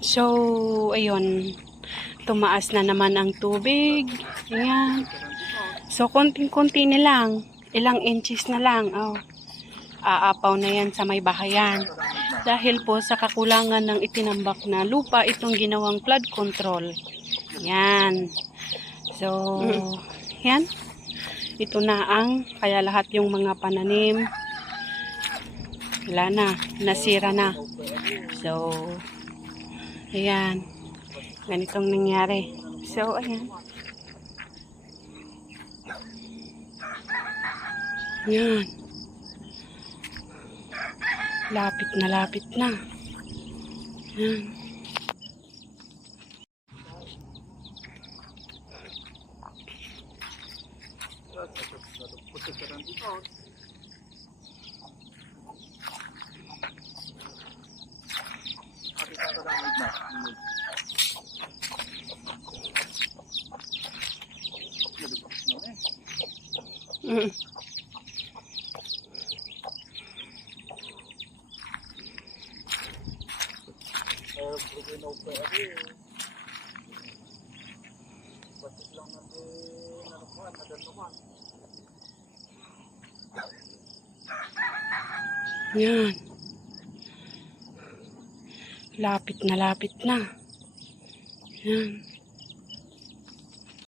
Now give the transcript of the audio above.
So, ayun. Tumaas na naman ang tubig. Ayan. So, konting-konti na lang. Ilang inches na lang. Oh. Aapaw na yan sa may bahayan. Dahil po sa kakulangan ng itinambak na lupa, itong ginawang flood control. Yan. So, yan. Ito na ang, kaya lahat yung mga pananim, wala na, nasira na. So, ayan. Ganitong nangyari. So, ayan. Yan. Lapit na lapit na. Yan. Yan. Lapit na lapit na. Yan.